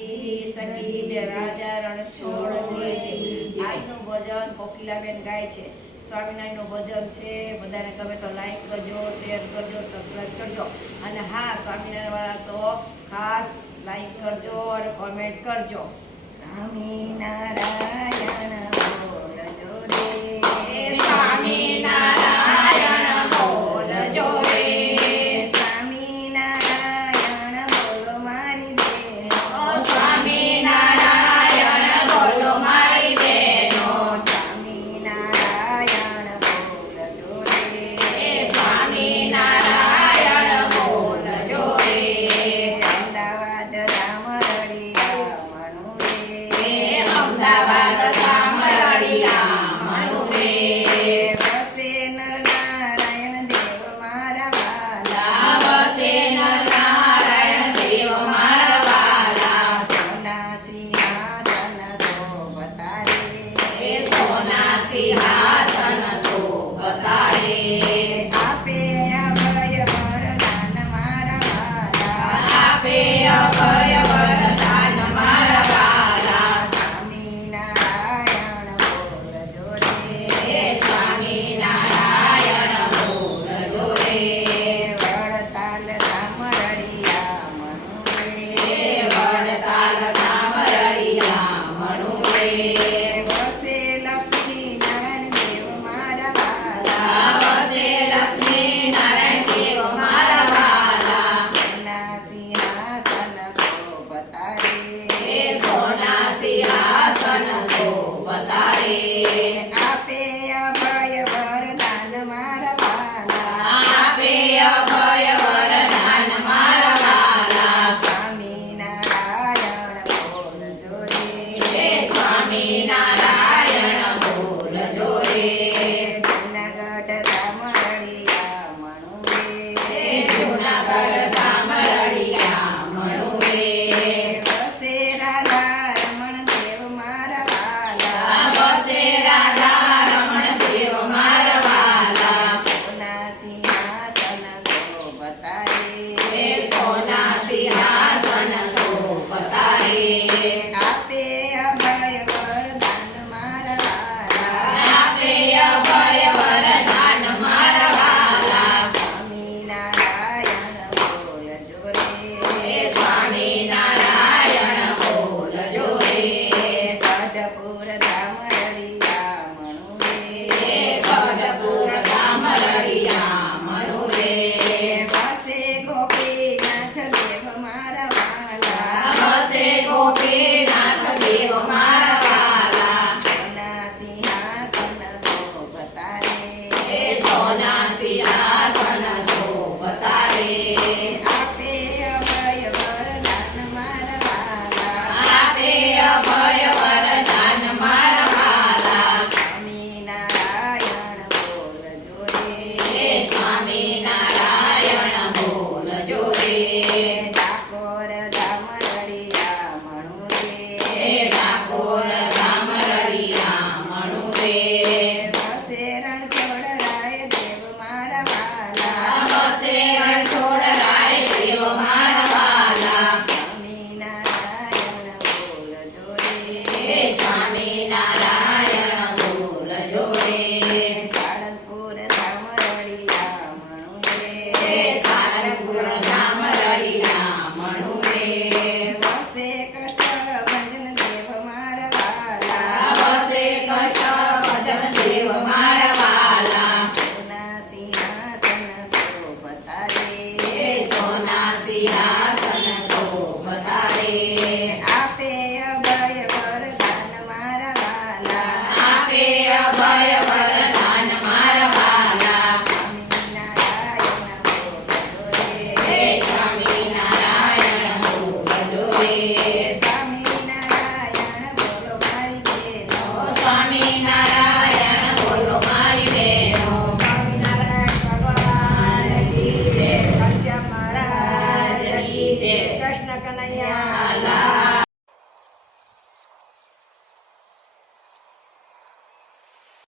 સખી જે રાજા રણછોડ આજનું ભજન કોકિલાબેન ગાય છે. સ્વામિનારાયણનું ભજન છે. બધાને ગમે તો લાઈક કરજો, શેર કરજો, સબસ્ક્રાઈબ કરજો. અને હા, સ્વામિનારાયણ વાળા તો ખાસ લાઈક કરજો અને કોમેન્ટ કરજો. સ્વામિનારાયણ બોલજો રે, સ્વામિનારાયણ બોલજો રે, સ્વામિનારાયણ બોલો મારી બેનો, સ્વામિનારાયણ બોલો મારી બેનો, સ્વામિનારાયણ બોલજો રે, સ્વામિનારાયણ બોલજો રે. અમદાવાદ રામરડિયા મનુ રે, અમદાવાદ રામરડિયા મનુ રે. વસે નરનારાયણ દેવ મારા વાલા, વસે નરનારાયણ દેવ મારા વાલા. સોના સિંહાસન શોભતા રે, સોના સિંહાસન શોભતા રે. આપે અભય વરદાન મારા વાલા, આપે અભય વરદાન મારા વાલા. સ્વામિનારાયણ બોલજો રે, સ્વામિનારાયણ બોલજો રે. વડતાલ રામરડિયા મનુ રે, વડતાલ રામરડિયા મનુ રે. વસે લક્ષ્મીનારાયણ દેવ મારા વાલા, વસે લક્ષ્મીનારાયણ દેવ મારા વાલા. સોના સિંહાસન શોભતા રે, સોના સિંહાસન શોભતા રે. આપે અભય વરદાન મારા વાલા, આપે અભય વરદાન મારા વાલા. સ્વામિનારાયણ બોલજો રે, સ્વામિનારાયણ બોલજો રે. જૂનાગઢ રામરડિયા મનુ રે, જૂનાગઢ રામરડિયા મનુ રે. વસે રાધા રમણ દેવ મારા વાલા, વસે રાધા રમણ દેવ મારા વાલા. સોના સિંહાસન શોભતા રે, સોના સિંહાસન શોભતા રે. આપે અભય વરદાન મારા વાલા, આપે અભય વરદાન મારા વાલા. સ્વામિનારાયણ બોલજો રે, સ્વામિનારાયણ બોલજો રે. ગઢપુર રામરડિયા મનુ રે, ગઢપુર રામરડિયા મનુ રે. વસે ગોપીનાથ દેવ મારા વાલા, વસે ગોપીનાથ દેવ મારા વાલા. સોના સિંહાસન શોભતા રે, સોના સિંહાસન શોભતા રે. આપે અભય વરદાન મારા વાલા, આપે અભય વરદાન મારા વાલા. સ્વામિનારાયણ બોલજો રે, સ્વામિનારાયણ